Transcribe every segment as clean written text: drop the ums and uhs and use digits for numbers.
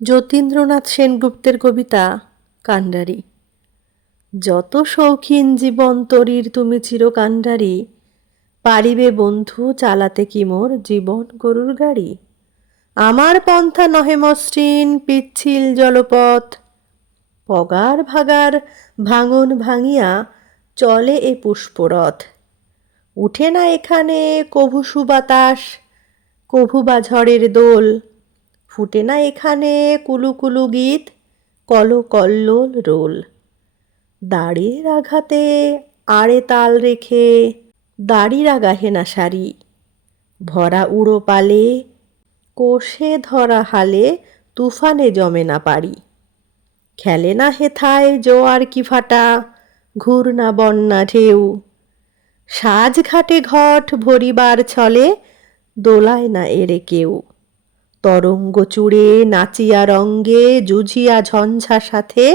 যতীন্দ্রনাথ সেনগুপ্তের কবিতা কান্ডারি। যত শৌখিন জীবন তরীর তুমি চিরকান্ডারি, পারিবে বন্ধু চালাতে কি মোর জীবন গরুর গাড়ি। আমার পন্থা নহে মসৃণ পিচ্ছিল জলপথ, পগার ভাগার ভাঙন ভাঙিয়া চলে এ পুষ্পরথ। উঠে না এখানে কভু সুবাতাস, কভু বা ঝড়ের দোল, ফুটে না এখানে কুলু কুলু গীত, কল কল্লোল রোল। দাড়ির আঘাতে আড়ে তাল রেখে দাড়িরা গাহে না সারি, ভরা উড়ো পালে কোষে ধরা হালে তুফানে জমে না পারি। খেলে না হেথায় জোয়ার কি ভাটা, ঘুর না বন্যা ঢেউ, সাজ ঘাটে ঘট ভরিবার ছলে দোলায় না এড়ে কেউ। তরঙ্গ চূড়ে নাচিয়া রঙ্গে জুঝিয়া ঝঞ্ঝা সাথে,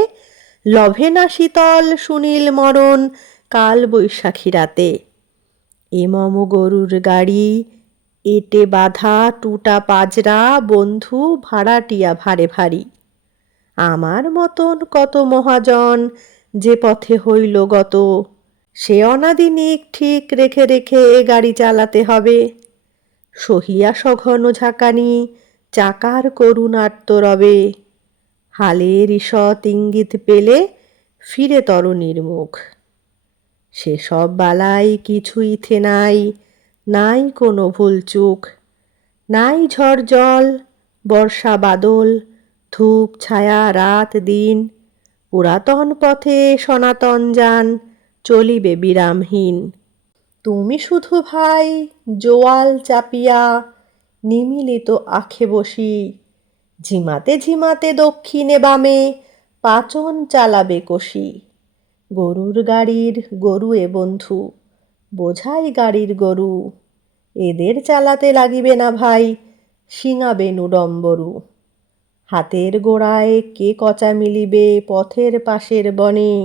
লভে না শীতল সুনীল মরণ কাল বৈশাখী রাতে। এ মম গরুর গাড়ি, এটে বাঁধা টুটা পাজরা বন্ধু ভাড়াটিয়া ভারে ভারী। আমার মতন কত মহাজন যে পথে হইল গত, সে অনাদিনিক ঠিক রেখে রেখে এ গাড়ি চালাতে হবে। সহিয়া সঘন ঝাঁকানি চাকার করুণার্ত রবে, হালের ঈষৎ ইঙ্গিত পেলে ফিরে তরণীর মুখ। সেসব বালাই কিছুই থে নাই, নাই কোনো ভুলচুক, নাই ঝড় জল বর্ষা বাদল ধূপ ছায়া রাত দিন। পুরাতন পথে সনাতন যান চলিবে বিরামহীন। তুমি শুধু ভাই জোয়াল চাপিয়া নিমিলিত আখে বসি, ঝিমাতে ঝিমাতে দক্ষিণে বামে পাচন চালাবে কষি। গরুর গাড়ির গরু এ বন্ধু, বোঝাই গাড়ির গরু, এদের চালাতে লাগিবে না ভাই শিঙা বেনু ডম্বরু। হাতের গোড়ায় কে কচা মিলিবে পথের পাশের বনে,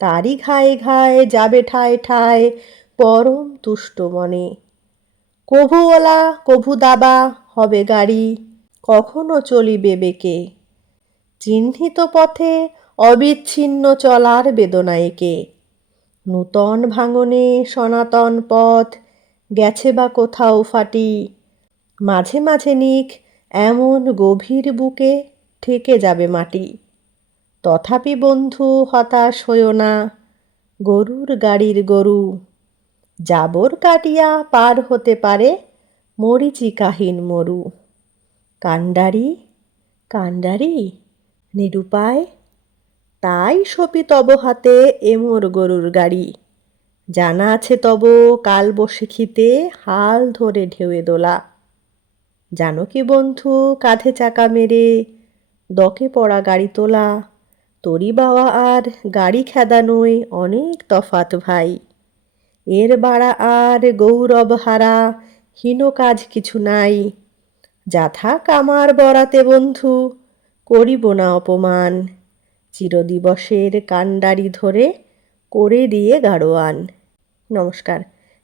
তারই ঘায়ে ঘায়ে যাবে ঠায় ঠায় পরম তুষ্ট মনে। কভু ওলা কভু দাবা হবে গাড়ি, কখনো চলিবে বেকে, চিহ্নিত পথে অবিচ্ছিন্ন চলার বেদনা একে। নূতন ভাঙনে সনাতন পথ গেছে বা কোথাও ফাটি, মাঝে মাঝে নিক এমন গভীর বুকে ঠেকে যাবে মাটি। তথাপি বন্ধু হতাশ হইও না, গরুর গাড়ির গরু, জাবর কাটিয়া পার হতে পারে মরীচিকাহীন মরু। কান্ডারি কান্ডারি নিরুপায়, তাই সপি তব হাতে এ মোর গরুর গাড়ি। জানা আছে তব কাল বৈশাখীতে হাল ধরে ঢেউয়ে দোলা। জানো কি বন্ধু কাঁধে চাকা মেরে দকে পড়া গাড়ি তোলা। তরি বাওয়া আর গাড়ি খেদানোয় অনেক তফাত ভাই, এর বাড়া আর গৌরব হারা হীন কাজ কিছু নাই। যাথাক আমার বরাতে বন্ধু, করিব না অপমান, চিরদিবসের কান্ডারি ধরে করে দিয়ে গাড়োয়ান। নমস্কার।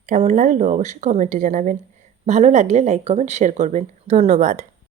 কেমন লাগলো অবশ্যই কমেন্টে জানাবেন। ভালো লাগলে লাইক কমেন্ট শেয়ার করবেন। ধন্যবাদ।